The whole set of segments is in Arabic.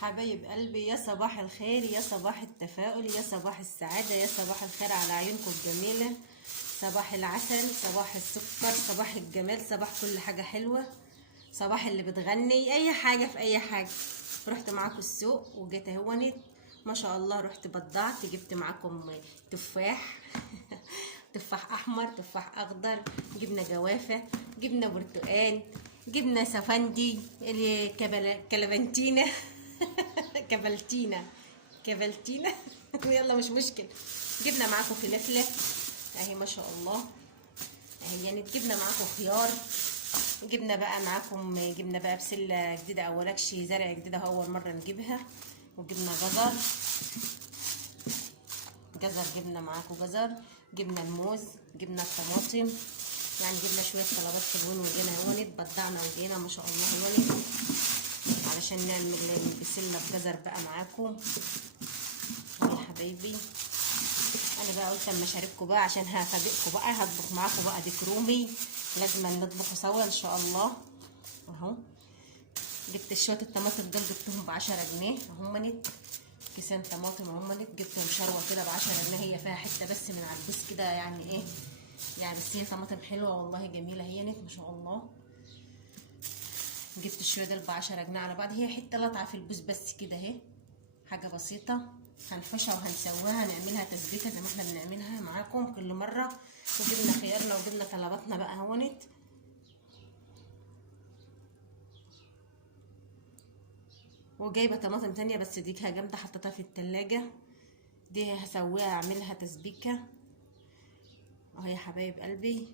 حبايب قلبي، يا صباح الخير، يا صباح التفاؤل، يا صباح السعادة، يا صباح الخير على عيونكم الجميلة. صباح العسل، صباح السكر، صباح الجمال، صباح كل حاجة حلوة، صباح اللي بتغني أي حاجة في أي حاجة. رحت معاكم السوق وجيت اهونت ما شاء الله. رحت بدعت جبت معاكم تفاح تفاح أحمر، تفاح أخضر، جبنا جوافة، جبنا برتقال، جبنا سفندي، كلبنتينا كبلتينا كبلتينا يلا مش مشكل. جبنا معاكم فلفله اهي ما شاء الله اهي، يعني جبنا معاكم خيار، جبنا بقى معاكم، جبنا بقى بسله جديده او ورقش زرع جديده اول مره نجيبها، وجبنا جزر، جبنا معاكم جزر، جبنا الموز، جبنا الطماطم، يعني جبنا شويه طلبات حلوين وجينا هونت بدعنا وجينا ما شاء الله هونت علشان نعمل البسله بجزر بقى معاكم يا حبايبي. انا بقى قلت اما اشارككم بقى عشان هفاجئكم بقى، هطبخ معاكم بقى ديك رومي، لازم نطبخه سوا ان شاء الله. اهو جبت شويه الطماطم دول، جبتهم ب10 جنيه اهمنت، كيسين طماطم اهمنت، جبتهم شروه كده ب10 جنيه، هي فيها حته بس من عبيس كده يعني ايه يعني، بس هي طماطم حلوه والله جميله هي ما شاء الله. جبت الشويه دول ب10 جنيه على بعض، هي حته لطعه في البوز بس كده اهي، حاجه بسيطه. هنحشها وهنسويها، هنعملها تسبيكه زي ما احنا بنعملها معاكم كل مره. وجبنا خيارنا وجبنا طلباتنا بقى هونت، وجايبه طماطم تانية بس ديكها جامده حطيتها في التلاجة، دي هسويها اعملها تسبيكه اهو يا حبايب قلبي.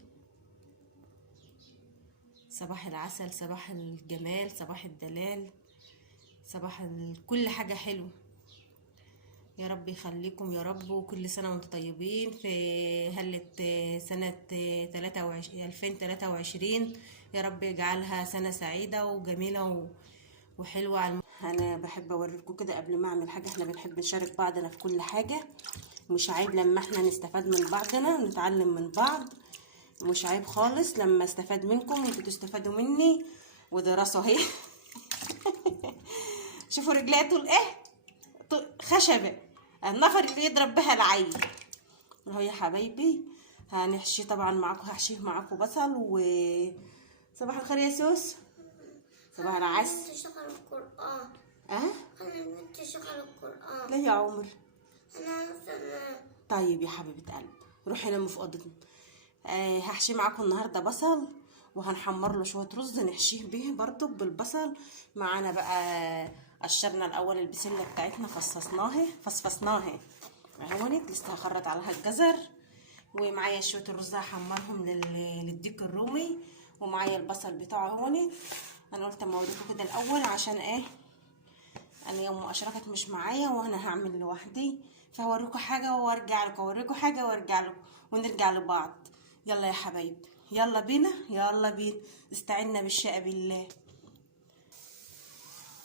صباح العسل، صباح الجمال، صباح الدلال، صباح كل حاجه حلوه. يا رب يخليكم يا رب، وكل سنة وانتم طيبين في هلة سنة 2023. يا رب يجعلها سنة سعيدة وجميلة وحلوة. أنا بحب أوريكم كده قبل ما أعمل حاجة، احنا بنحب نشارك بعضنا في كل حاجة، مش عيب لما احنا نستفاد من بعضنا ونتعلم من بعض، مش عيب خالص لما استفاد منكم وانتوا تستفادوا مني. ودراسة اهي شوفوا رجليها طول ايه، خشبة النفر اللي يضرب بها العين اهو يا حبايبي. هنحشي طبعا معاكم، هحشيه معاكم بصل صباح الخير يا سوس، صباح العسل. تشغل القرآن. انا البنت تشغل القرآن. لا يا عمر، انا عايزة. طيب يا حبيبة قلب روحي نامي في اوضتنا. هحشي معاكم النهارده بصل، وهنحمر له شويه رز نحشيه بيه برضو بالبصل. معانا بقى قشرنا الاول البسله بتاعتنا، فصفصناها اهونت، لسه هخرط عليها الجزر، ومعايا شويه الرز هحمرهم للديك الرومي، ومعايا البصل بتاعه اهونت. انا قلت اما اوريكم كده الاول عشان ايه، انا يوم اشركت مش معايا وانا هعمل لوحدي، فهوريكم حاجه وارجع لكم، اوريكم حاجه وارجع لكم ونرجع لبعض. يلا يا حبايب، يلا بينا يلا بينا، استعنا بالشقى بالله.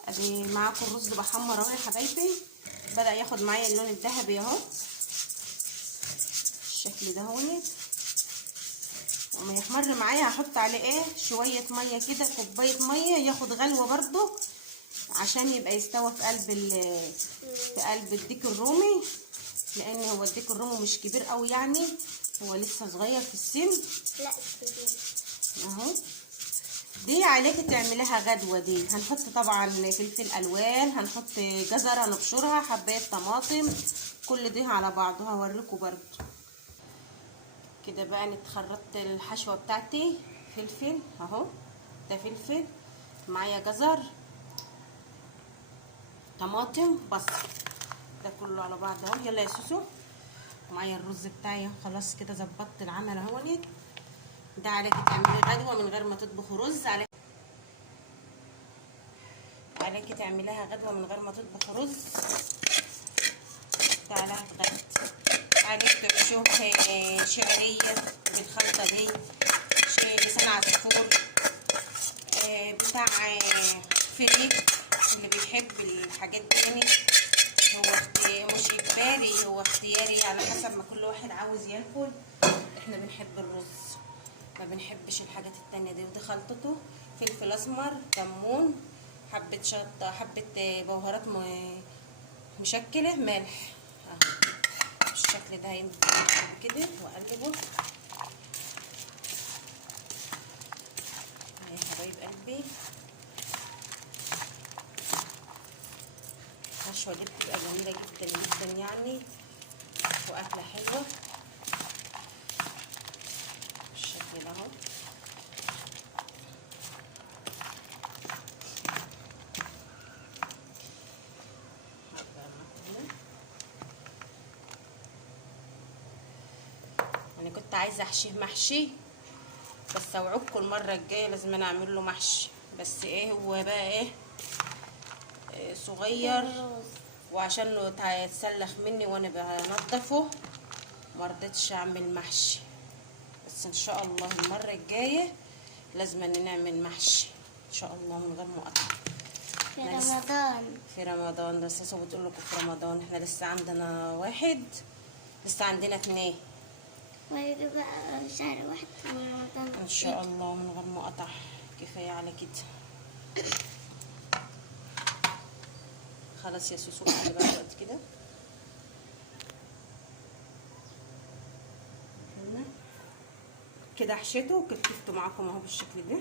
ادي معاكم الرز بحمر اهو يا حبايبي، بدا ياخد معايا اللون الذهبي اهو الشكل ده هوني. وما يحمر معايا هحط عليه ايه شويه ميه كده، كوبايه ميه ياخد غلوه برضو عشان يبقى يستوى في قلب الديك الرومي، لان هو الديك الرومي مش كبير قوي يعني، هو لسه صغير في السن. لا كبير اهو دي عليكي تعمليها غدوه. دي هنحط طبعا فلفل الوان، هنحط جزر هنبشرها، حبايه طماطم، كل دي على بعضها هوريكم برضو كده. بقى نتخرطت الحشوه بتاعتي، فلفل اهو، ده فلفل، معايا جزر، طماطم، بصل، ده كله على بعض اهو. يلا يا سوسو، معايا الرز بتاعي خلاص كده، ظبطت العمل اهوني. ده عليكي تعملي غدوه من غير ما تطبخي رز، عليكي تعمليها غدوه من غير ما تطبخي رز. ده عليها تغدي، عليك تبشوه شعريه بالخلطه دي، لسان عصفور، بتاع فريك اللي بيحب الحاجات دي. هو مش اجباري، هو اختياري على حسب ما كل واحد عاوز ياكل. احنا بنحب الرز ما بنحبش الحاجات التانية دي. ودي خلطته فلفل اسمر، كمون، حبه شطه، حبه بهارات مشكله، ملح اهو بالشكل ده. هينزل كده واقلبه يا حبايب قلبي. الحشوه دي بتبقى جميله جدا جدا يعني، واكله حلوه بالشكل ده اهو. انا كنت عايزه احشيه محشي، بس اوعدكم المره الجايه لازم انا اعمل له محشي، بس ايه هو بقى ايه صغير، وعشان يتسلخ مني وانا بنضفه مرضتش اعمل محشي. بس ان شاء الله المره الجايه لازم نعمل محشي ان شاء الله من غير مقاطعه في رمضان. في رمضان. بس لسه بتقول لكم في رمضان، احنا لسه عندنا واحد، لسه عندنا 2 ويجي بقى شهر 1 من رمضان ان شاء الله من غير مقاطعه. كفايه على كده. خلاص يا سوسو اللي بقى دلوقتي كده كده حشيته وكتفته معاكم اهو بالشكل ده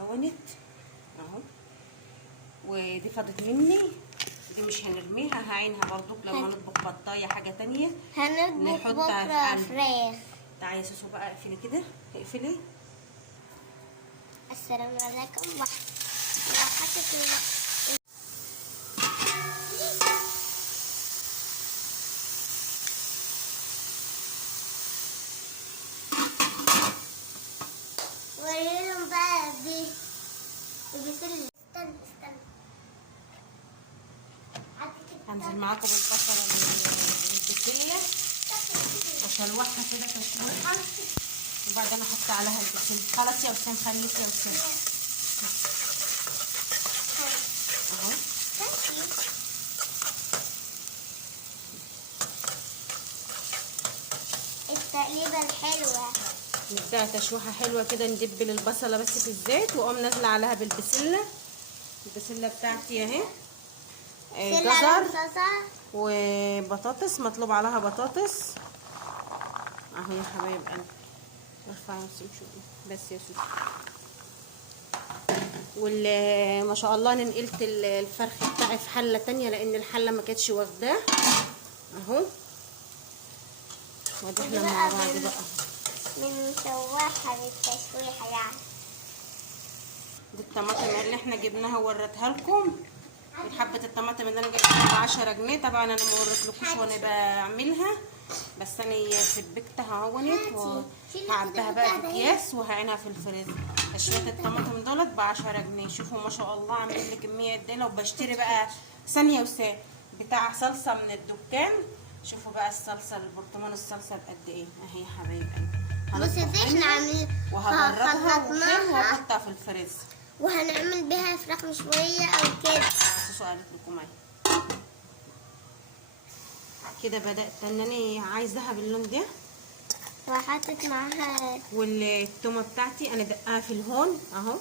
اهونت اهو. ودي فاضت مني، دي مش هنرميها، هعينها برضو لو هنطبخ بطايه حاجه تانية هنطبخ بكره فراخ. تعالي يا سوسو بقى اقفلي كده، اقفلي. السلام عليكم وحطت وريهم بقى دي البسله. استنى هنزل معاكم بالبصله والبسله واشوحها كده تشويحه، وبعدين احط عليها البسله. خلاص يا وسام، خليك يا وسام اهو. التقليبه الحلوه نديها تشويحه حلوه كده، ندبل البصله بس في الزيت، واقوم نازله عليها بالبسله. البسله بتاعتي اهي، جزر وبطاطس، مطلوب عليها بطاطس اهو يا حبايب قلبي. ارفعي بس يا سوسو. ما شاء الله انا نقلت الفرخ بتاعي في حله تانية لان الحله ما كانتش واخداه اهو. وادي احنا مع بعض بقى من شواحه للتشويحه يعني. دي الطماطم اللي احنا جبناها ووريتها لكم. حبه الطماطم اللي انا جبتها ب10 جنيه، طبعا انا ما وريتلكوش وانا بعملها، بس انا سبكتها اهونت وهعبيها بقى في اكياس وهعينها في الفريزر. شويه الطماطم دولت ب10 جنيه. شوفوا ما شاء الله عاملين لي كميه قد ايه. لو بشتري بقى ثانيه وساعه بتاع صلصه من الدكان، شوفوا بقى الصلصه البرطمان الصلصه بقد ايه اهي يا حبايب قلبي. بصي دي احنا عاملين وهبردها واحطها في الفريزر، وهنعمل بيها فراخ مشويه او كده. سوسو قالت لكم اهي كده بدات انني عايزاها باللون ده. وحطيت معاها والتومه بتاعتي انا دقها في الهون اهو.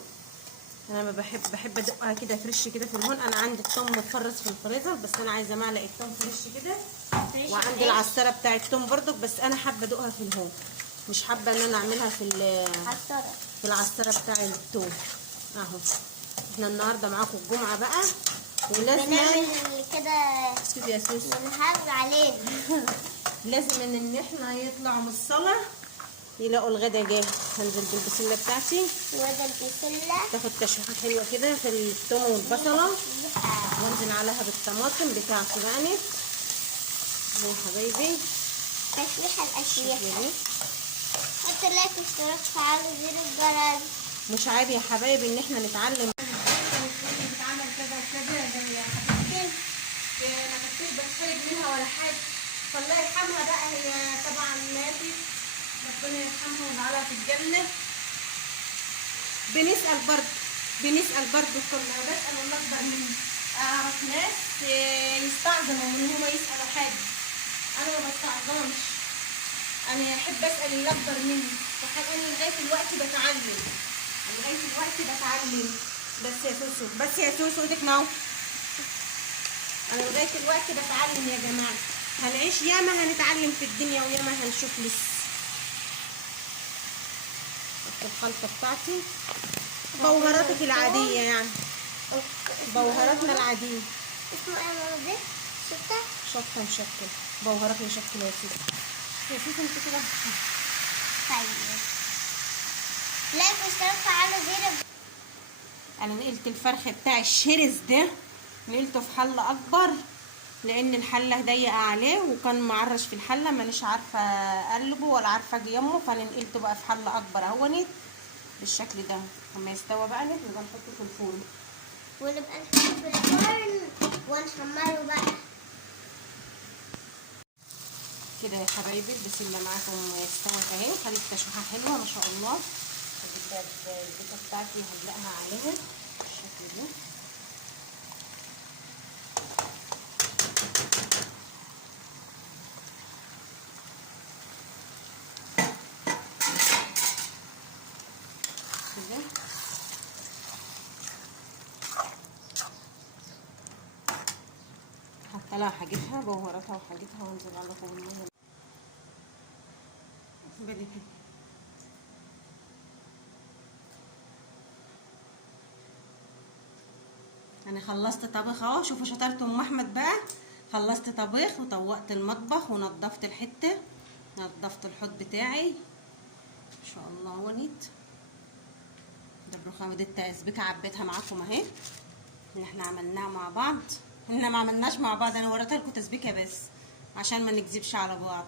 انا ما بحب ادقها كده فريش كده في الهون. انا عندي التوم متفرز في الفريزر، بس انا عايزه معلقه توم فريش كده، وعندي العصاره بتاع التوم برضك، بس انا حابه ادوقها في الهون، مش حابه ان انا اعملها في العصاره بتاع التوم اهو. احنا النهارده معاكم الجمعه بقى، ولازم بنعمل كده. شوفي يا سوسو بنحافظ علينا. لازم ان احنا يطلعوا من الصلاه يلاقوا الغدا جاهز. هنزل بالبسله بتاعتي، وده البسله تاخد تشويحه حلوه كده في الثوم والبصله، وانزل عليها بالطماطم بتاعتي بقى يا حبايبي. تشويحه الاشياء. حط لايك واشتراك وفعل زر الجرس. مش عيب يا حبايبي ان احنا نتعلم بتعمل كذا وكذا يا حبيبتي، ما كنتش بتخرج منها ولا حاجه، فالله يرحمها بقى، هي طبعا ماتت ربنا يرحمها ويجعلها في الجنه. بنسال برضه كنا بسال اللي اكبر مني. اعرف ناس يستعظموا ان هم يسالوا حاجه، انا ما بستعظمش، انا احب اسال اللي اكبر مني. فحقيقي لغايه الوقت بتعلم، بس يا سوسو، بس يا سوسو ايدك نو. انا لغايه دلوقتي بتعلم يا جماعه، هنعيش ياما هنتعلم في الدنيا وياما هنشوف لسه. الخلطه بتاعتي بوهاراتك العاديه يعني، بوهاراتنا العاديه. اسمه ايه يا ماما ده؟ شطة؟ شطه مشكل، بوهارات مشكل يا سوسو. يا سوسو انت كده. طيب لايك واشتراك وفعلوا زر. انا نقلت الفرخ بتاع الشرس ده، نقلته في حله اكبر لان الحله ضيقه عليه وكان معرش في الحله، مانيش عارفه اقلبه ولا عارفه اجي يمه، فانا نقلته بقى في حله اكبر اهونت بالشكل ده. لما يستوى بقى نبقى نحطه في الفرن، ونبقى نحطه في الفرن ونحمره بقى كده يا حبايبي. البسله معاكم استوت اهي، خدت تشويحه حلوه ما شاء الله. هجيب البيضه بتاعتي هدلقها عليها بالشكل ده. كده حتى لها حاجتها بوهاراتها وحاجتها، وانزل على طول الميه بدي كده. انا خلصت طبخ اهو، شوفوا شطاره ام احمد بقى. خلصت طبخ وطوقت المطبخ ونضفت الحته، نضفت الحوض بتاعي ان شاء الله ونيت. ده الرخامه دي التسبيكه عبيتها معاكم اهي، اللي احنا عملناها مع بعض. احنا ما عملناش مع بعض، انا وريتها لكم تسبيكه بس عشان ما نكذبش على بعض.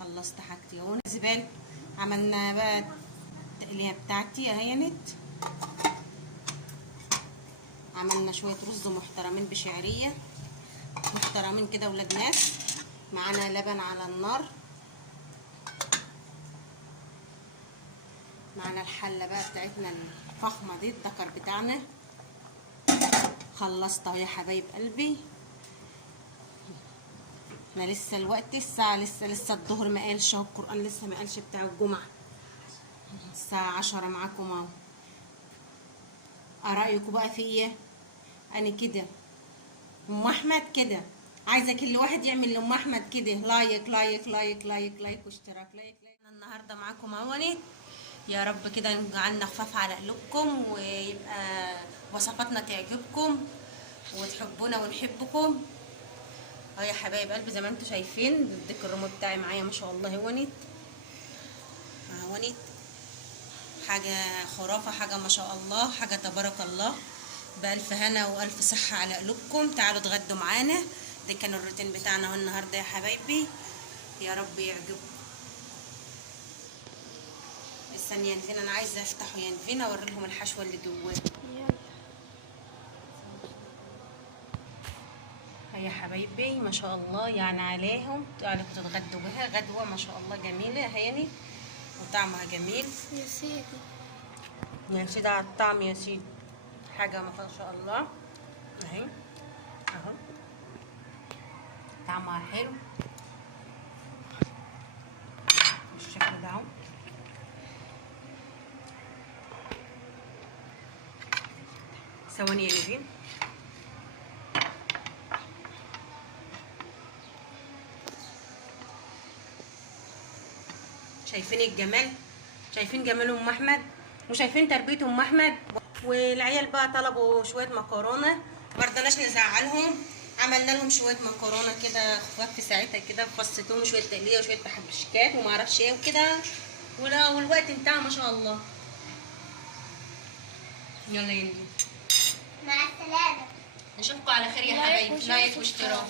خلصت حاجتي اهو. زبال عملنا بقى التقليه بتاعتي اهينت. عملنا شويه رز محترمين بشعريه محترمين كده ولاد ناس. معانا لبن على النار، معانا الحله بقى بتاعتنا الفخمه دي الدكر بتاعنا. خلصت اهو يا حبايب قلبي. احنا لسه الوقت الساعه لسه الظهر ما قالش اهو، القران لسه ما قالش بتاع الجمعه. الساعه 10 معاكم اهو. رايكم بقى في ايه؟ انا كده ام احمد كده، عايزه كل واحد يعمل لام احمد كده لايك لايك لايك لايك لايك واشتراك لايك لايك. انا النهارده معاكم اهوني، يا رب كده نجعلنا خفاف على قلوبكم ويبقى وصفاتنا تعجبكم وتحبونا ونحبكم اهو يا حبايب قلبي. زي ما انتم شايفين الديك الرومي بتاعي معايا ما شاء الله هونت حاجه خرافه، حاجه ما شاء الله، حاجه تبارك الله. بألف هنا وألف صحة على قلوبكم. تعالوا اتغدوا معانا. ده كان الروتين بتاعنا النهارده يا حبايبي، يا رب يعجبكم. استني ينفين، انا عايزه افتحه ينفين اوري لهم الحشوه اللي جواه. يا حبايبي ما شاء الله يعني عليهم، تعالوا تتغدوا بها غدوه ما شاء الله جميله هيني وطعمها جميل يا سيدي. يا سيدي على الطعم يا سيدي، حاجه ما شاء الله اهي اهو طعمها حلو بالشكل ده اهو. ثواني يا نيفين. شايفين الجمال؟ شايفين جمال ام احمد وشايفين تربيه ام احمد. والعيال بقى طلبوا شويه مكرونه، مرضناش نزعلهم، عملنا لهم شويه مكرونه كده خفاف في ساعتها كده بفص توم وشويه تقليه وشويه تحبشكات وما اعرفش ايه وكده، والوقت انتهى ما شاء الله. يلا يا نجي، مع السلامة. نشوفكم على خير يا حبايبي. لايك واشتراك.